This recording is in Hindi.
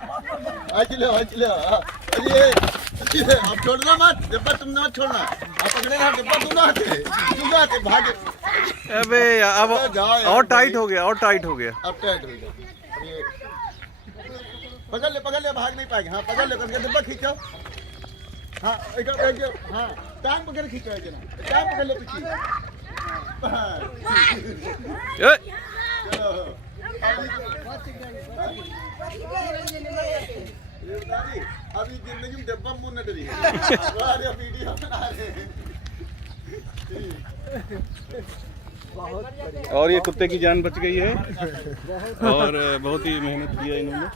चलो अरे अब छोड़ना मत, डिब्बा तुम मत छोड़ना। आप पकड़े ना डिब्बा, तुम ना आते भागे। अबे अब और टाइट हो गया, और टाइट हो गया। अब टाइट हो गया। पकड़ ले, भाग नहीं पाएगा। हाँ पकड़ ले, करके डिब्बा खींचो। हाँ हाँ टांग पकड़ खींचो, टांग पकड़ ले पीछे। अभी जिंदगी में डब्बा मुंह न डरी वीडियो बना रहे। और ये कुत्ते की जान बच गई है और बहुत ही मेहनत की है इन्होंने।